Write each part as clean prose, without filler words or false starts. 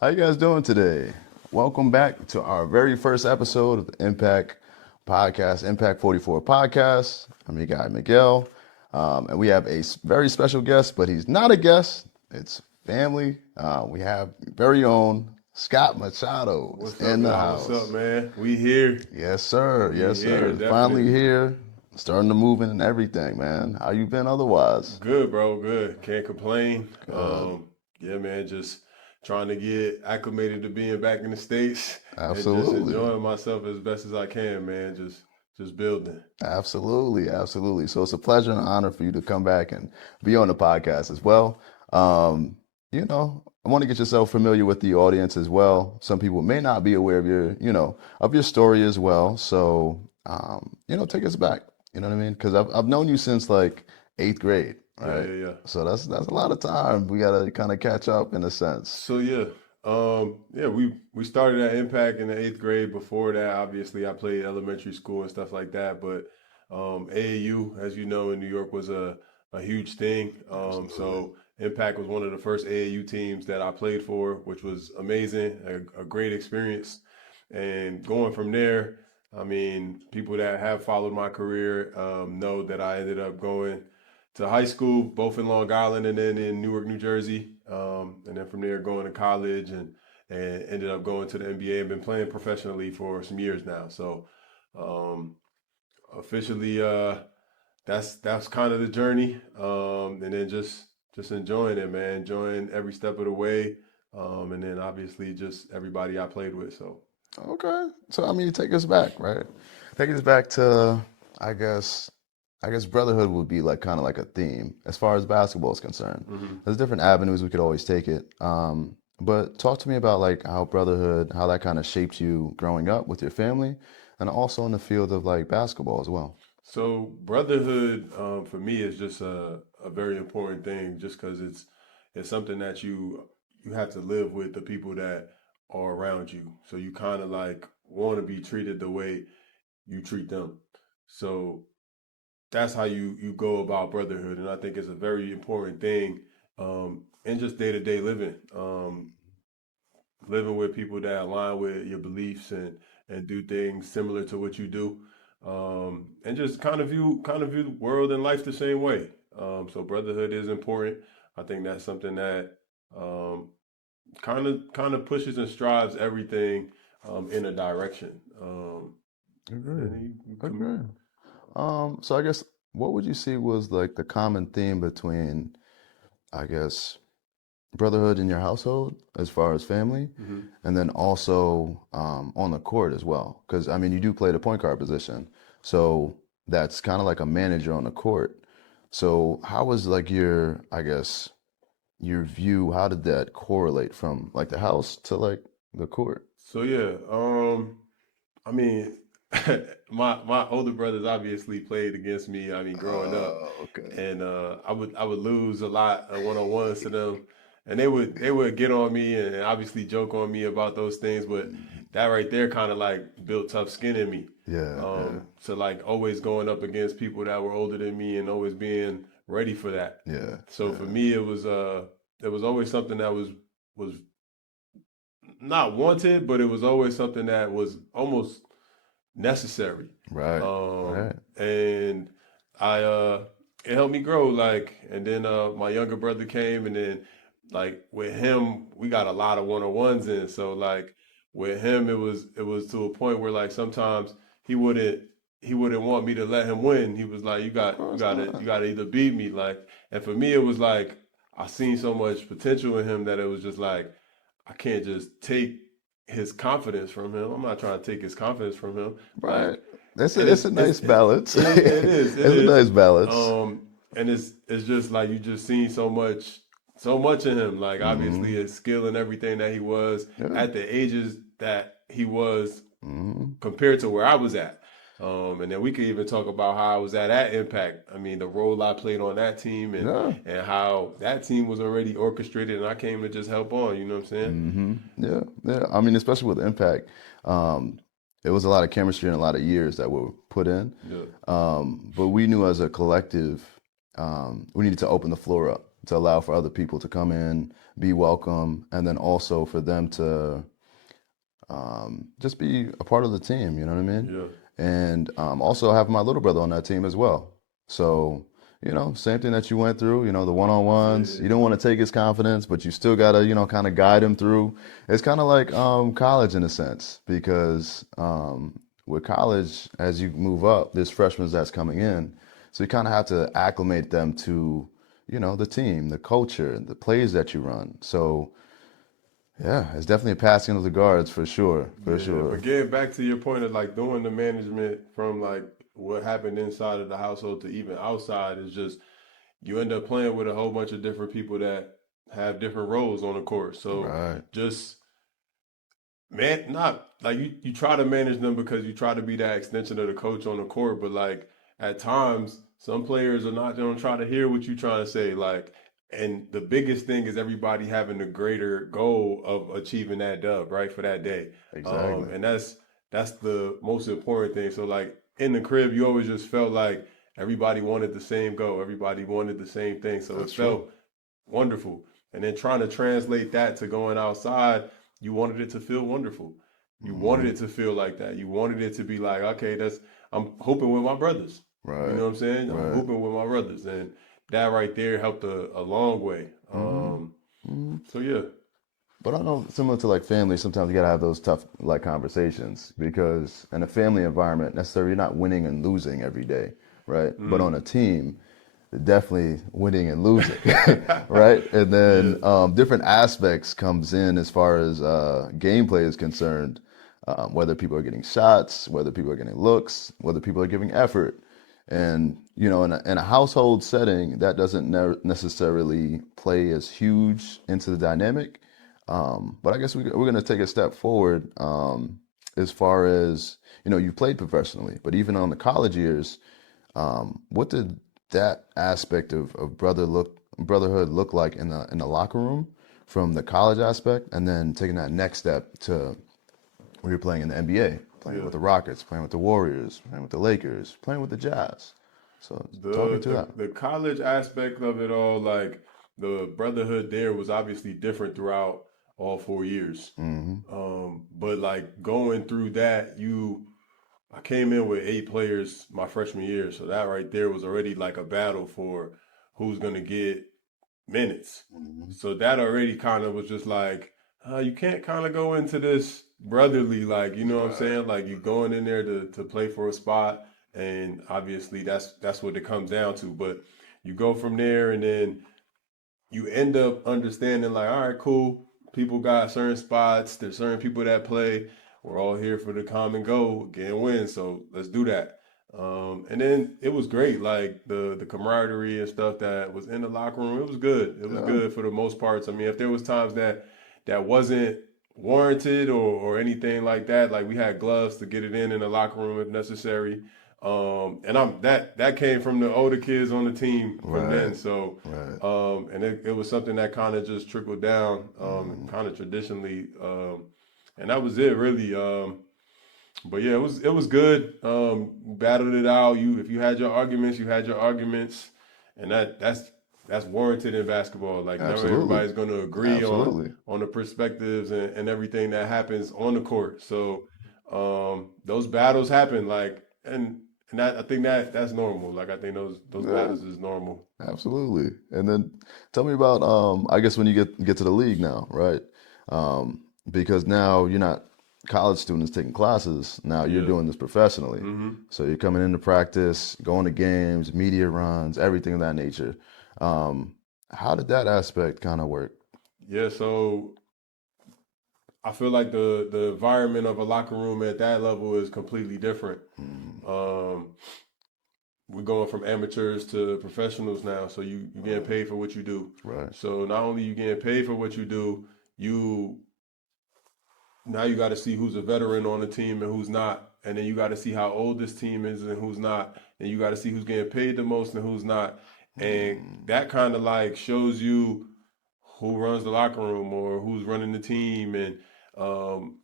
How you guys doing today? Welcome back to our very first episode of the Impact Podcast, Impact 44 Podcast. I'm your guy, Miguel. And we have a very special guest, but he's not a guest. It's family. We have very own Scott Machado What's up, in the y'all? What's up, house. man? We here. Yes, sir. We Yes, here, sir. Finally definitely. here. Starting to move in and everything, man. How you been otherwise? Good, bro. Good. Can't complain. Good. Yeah, man. Just trying to get acclimated to being back in the States and just Absolutely. enjoying myself as best as I can, man. Just building. Absolutely, absolutely. So it's a pleasure and honor for you to come back and be on the podcast as well. Um, I want to get yourself familiar with the audience as well. Some people may not be aware of your story as well. So, take us back. You know what I mean? Because I've known you since like eighth grade, Yeah, right? yeah, yeah. So that's a lot of time. We gotta kind of catch up in a sense. So yeah, we started at Impact in the eighth grade. Before that, obviously, I played elementary school and stuff like that. But AAU, as you know, in New York was a huge thing. Absolutely. So Impact was one of the first AAU teams that I played for, which was amazing, a great experience. And going from there, I mean, people that have followed my career know that I ended up going to high school, both in Long Island and then in Newark, New Jersey. And then from there going to college and ended up going to the NBA and been playing professionally for some years now. So um, officially, that's kind of the journey. And then just enjoying it, man, enjoying every step of the way. And then obviously just everybody I played with. So Okay. So I mean, take us back, right? Take us back to, I guess, I guess brotherhood would be like kind of like a theme as far as basketball is concerned. mhm. There's different avenues we could always take it. But talk to me about like how brotherhood, how that kind of shaped you growing up with your family, and also in the field of like basketball as well. So brotherhood for me is just a very important thing, just because it's something that you have to live with the people that are around you. So you kind of like want to be treated the way you treat them. So that's how you go about brotherhood, and I think it's a very important thing in just day to day living. Living with people that align with your beliefs and do things similar to what you do, and just kind of view the world and life the same way. So brotherhood is important. I think that's something that um, kind of pushes and strives everything in a direction. And Agree. then you come. Agree. So I guess what would you see was like the common theme between, I guess, brotherhood in your household as far as family, Mhm. and then also on the court as well. Because I mean, you do play the point guard position, so that's kind of like a manager on the court. So how was like your, I guess, your view? How did that correlate from like the house to like the court? So yeah, I mean, my older brothers obviously played against me. I mean, growing up, Okay. and I would lose a lot of one on ones to them, and they would get on me and obviously joke on me about those things. But that right there kind of like built tough skin in me. Yeah, yeah, So like always going up against people that were older than me and always being ready for that. yeah, So for yeah. me, it was always something that was not wanted, but it was always something that was almost necessary. Right, right. And I it helped me grow, like, and then my younger brother came, and then like with him we got a lot of one-on-ones in. So like with him it was to a point where like sometimes he wouldn't he wouldn't want me to let him win. He was like, you Of got you course gotta not. you gotta either beat me, like. And for me it was like I seen so much potential in him that it was just like I can't just take his confidence from him. I'm not trying to take his confidence from him. Right. Like, It's and a it's a nice balance. it is, it It's a is. nice balance. And it's just like you just seen so much in him. Like obviously Hmm. his skill and everything that he was Yeah. at the ages that he was Hmm. compared to where I was at. And then we could even talk about how I was at Impact. I mean, the role I played on that team Yeah. and how that team was already orchestrated, and I came to just help on. You know what I'm saying? Yeah. Yeah. I mean, especially with Impact, um, it was a lot of chemistry and a lot of years that were put in. Yeah. But we knew as a collective, we needed to open the floor up to allow for other people to come in, be welcome, and then also for them to just be a part of the team. You know what I mean? Yeah. And also have my little brother on that team as well. So, same thing that you went through, the one-on-ones. You don't want to take his confidence, but you still got to, kind of guide him through. It's kind of like college in a sense, because with college, as you move up, there's freshmen that's coming in. So you kind of have to acclimate them to, the team, the culture, the plays that you run. So, yeah, it's definitely a passing of the guards for sure, for Yeah, but sure. getting back to your point of like doing the management from like what happened inside of the household to even outside is just you end up playing with a whole bunch of different people that have different roles on the court. So Right. just man, not like you try to manage them because you try to be that extension of the coach on the court, but like at times some players are not going to try to hear what you're trying to say. Like, and the biggest thing is everybody having the greater goal of achieving that dub, right, for that day. Exactly. And that's the most important thing. So like in the crib, you always just felt like everybody wanted the same goal, everybody wanted the same thing. So it That's true. felt wonderful. And then trying to translate that to going outside, you wanted it to feel wonderful. You wanted Hmm. it to feel like that. You wanted it to be like, okay, I'm hooping with my brothers. You Right. know what I'm saying? I'm Right. hooping with my brothers. And that right there helped a long way. Hmm. Hmm. So yeah. But I know similar to like family, sometimes you gotta have those tough like conversations because in a family environment, necessarily you're not winning and losing every day, right? But on Mm. a team, definitely winning and losing, right? And Yeah. then different aspects comes in as far as gameplay is concerned, whether people are getting shots, whether people are getting looks, whether people are giving effort. And in a household setting, that doesn't necessarily play as huge into the dynamic. But I guess we're going to take a step forward as far as you played professionally, but even on the college years, what did that aspect of brotherhood look like in the locker room from the college aspect, and then taking that next step to where you're playing in the NBA, playing Yeah. with the Rockets, playing with the Warriors, playing with the Lakers, playing with the Jazz. So talking The to that. the the college aspect of it all, like the brotherhood there was obviously different throughout all 4 years. Hmm. But like going through that, I came in with 8 players my freshman year, so that right there was already like a battle for who's gonna get minutes. Hmm. So that already kind of was just like, you can't kind of go into this brotherly, like, you know what I'm Right. saying? Like you going in there to play for a spot, and obviously that's what it comes down to. But you go from there, and then you end up understanding like, all right, cool. People got certain spots. There's certain people that play. We're all here for the common goal, get and win. So let's do that. And then it was great, like the camaraderie and stuff that was in the locker room. It was good. It was Yeah. good for the most parts. I mean, if there was times that wasn't warranted or anything like that, like we had gloves to get it in the locker room if necessary. And that came from the older kids on the team from then. Right. So Right. and it was something that kind of just trickled down, Hmm. kind of traditionally, and that was it really. But yeah, it was good. Battled it out. If you had your arguments, you had your arguments, and that's warranted in basketball. Like not Absolutely. everybody's going to agree Absolutely. on the perspectives and everything that happens on the court. So those battles happen. Like and I think that's normal. Like I think those Yeah. battles is normal. Absolutely. And then tell me about I guess when you get to the league now, right? Because now you're not college students taking classes. Now you're Yeah. doing this professionally. Hmm. So you're coming into practice, going to games, media runs, everything of that nature. Um, how did that aspect kind of work? Yeah, so I feel like the environment of a locker room at that level is completely different. Mm, Um, we're going from amateurs to professionals now, so you getting right, paid for what you do. right. So not only you getting paid for what you do, you now you got to see who's a veteran on the team and who's not, and then you got to see how old this team is and who's not, and you got to see who's getting paid the most and who's not, and Mm, that kind of like shows you who runs the locker room or who's running the team and um,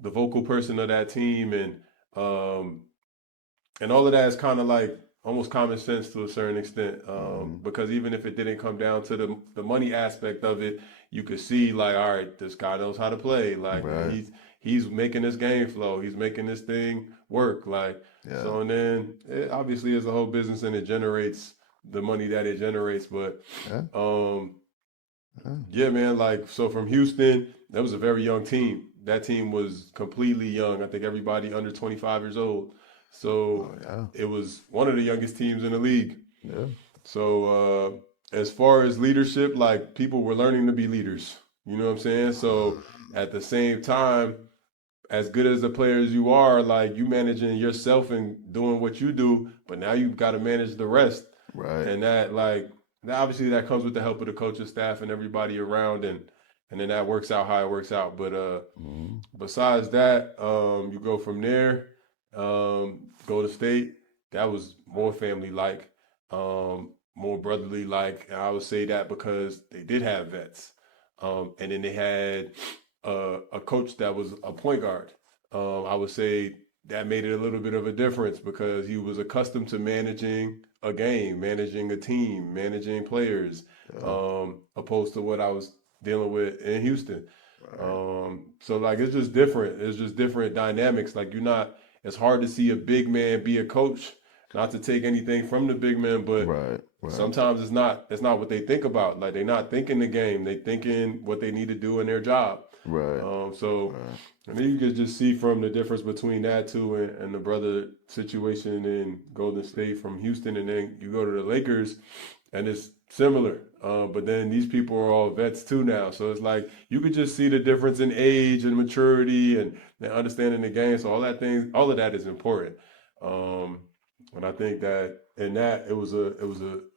the vocal person of that team and all of that is kind of like almost common sense to a certain extent. Because even if it didn't come down to the money aspect of it, you could see like, all right, this guy knows how to play. Like Right. he's making this game flow. He's making this thing work. Like Yeah. so, and then it obviously is a whole business and it generates the money that it generates. But Yeah. um, Yeah. yeah, man. Like so, from Houston, that was a very young team. That team was completely young. I think everybody under 25 years old. Oh, So yeah. it was one of the youngest teams in the league. Yeah. So as far as leadership, like people were learning to be leaders. You know what I'm saying? So at the same time, as good as the players you are, like you managing yourself and doing what you do, but now you've got to manage the rest. Right. And that like obviously that comes with the help of the coaching staff and everybody around and then that works out how it works out. But Mm-hmm. besides that, you go from there, go to state. That was more family like, more brotherly like. And I would say that because they did have vets. And then they had a coach that was a point guard. I would say that made it a little bit of a difference because he was accustomed to managing a game, managing a team, managing players, Yeah. opposed to what I was dealing with in Houston. Right. So like it's just different. It's just different dynamics. Like you're not. It's hard to see a big man be a coach. Not to take anything from the big man, but Right. Right. sometimes it's not. It's not what they think about. Like they're not thinking the game. They thinking what they need to do in their job. Right. So Right. and then you could just see from the difference between that two and the brother situation in Golden State from Houston, and then you go to the Lakers, and it's similar. But then these people are all vets too now, so it's like you could just see the difference in age and maturity and understanding the game. So all of that is important. Um, and I think that in that it was a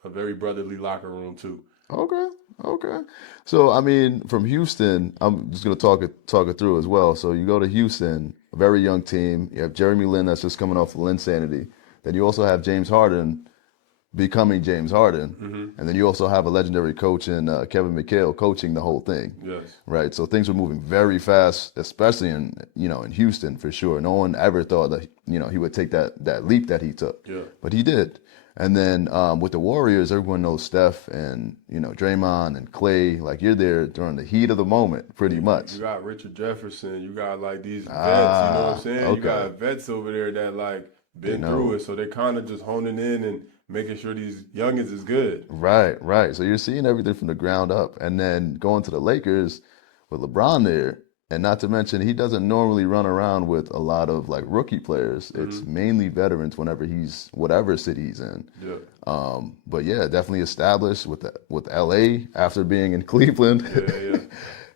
very brotherly locker room too. Okay. Okay. So I mean, from Houston, I'm just gonna talk it through as well. So you go to Houston, a very young team. You have Jeremy Lin that's just coming off of Linsanity. Then you also have James Harden becoming James Harden, Hmm. and then you also have a legendary coach in Kevin McHale coaching the whole thing. Yes. Right. So things were moving very fast, especially in Houston for sure. No one ever thought that he would take that leap that he took, Yeah. but he did. And then with the Warriors, everyone knows Steph and Draymond and Clay. Like you're there during the heat of the moment, pretty You much. got Richard Jefferson. You got like these vets. You know what I'm Ah, saying? You okay. got vets over there that like They been through know. it, so they kind of just honing in and making sure these youngins is good. Right, right. So you're seeing everything from the ground up. And then going to the Lakers with LeBron there. And not to mention, he doesn't normally run around with a lot of like rookie players. It's Hmm. mainly veterans whenever he's whatever city he's in. Yeah. But yeah, definitely established with LA after being in Cleveland. Yeah.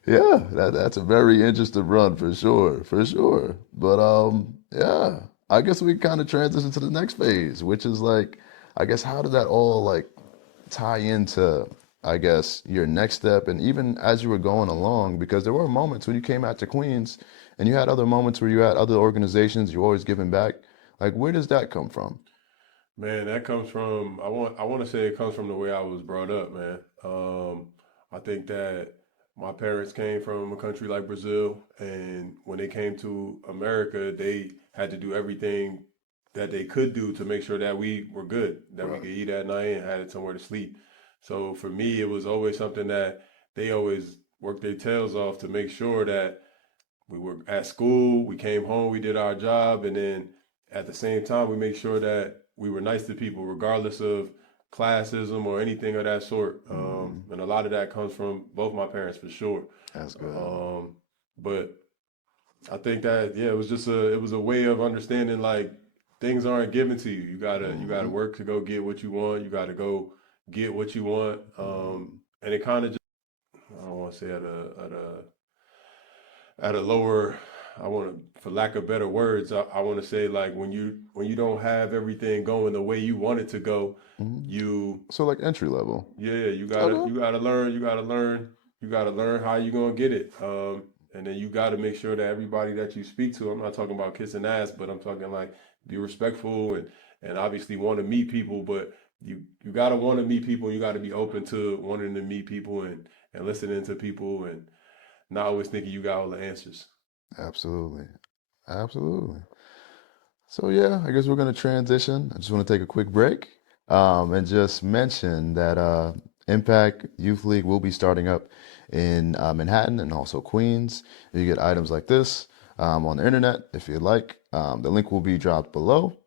Yeah. Yeah, that's a very interesting run for sure, for sure. But yeah, I guess we kind of transition to the next phase, which is like, I guess how did that all like tie into, I guess, your next step and even as you were going along, because there were moments when you came out to Queens and you had other moments where you had other organizations, you're always giving back. Like, where does that come from? Man, that comes from I want to say it comes from the way I was brought up, man. I think that my parents came from a country like Brazil, and when they came to America, they had to do everything that they could do to make sure that we were good, that we Right. could eat at night and had somewhere to sleep. So for me, it was always something that they always worked their tails off to make sure that we were at school, we came home, we did our job, and then at the same time, we make sure that we were nice to people, regardless of classism or anything of that sort. Mm, And a lot of that comes from both my parents for sure. that's good. Um, but I think that yeah, it was a way of understanding like things aren't given to you. You gotta Hmm. work to go get what you want. You gotta go get what you want. Hmm. And it kind of just I don't want to say at a lower I want to for lack of better words I want to say like when you don't have everything going the way you want it to go Hmm. you So like entry level. yeah Okay. you gotta learn how you gonna get it and then you gotta make sure that everybody that you speak to, I'm not talking about kissing ass, but I'm talking like be respectful and obviously want to meet people, but you gotta want to meet people, you gotta be open to wanting to meet people and listening to people and not always thinking you got all the answers. Absolutely. Absolutely. So yeah, I guess we're gonna transition. I just want to take a quick break, and just mention that Impact Youth League will be starting up in Manhattan and also Queens. You get items like this on the internet if you'd like. The link will be dropped below.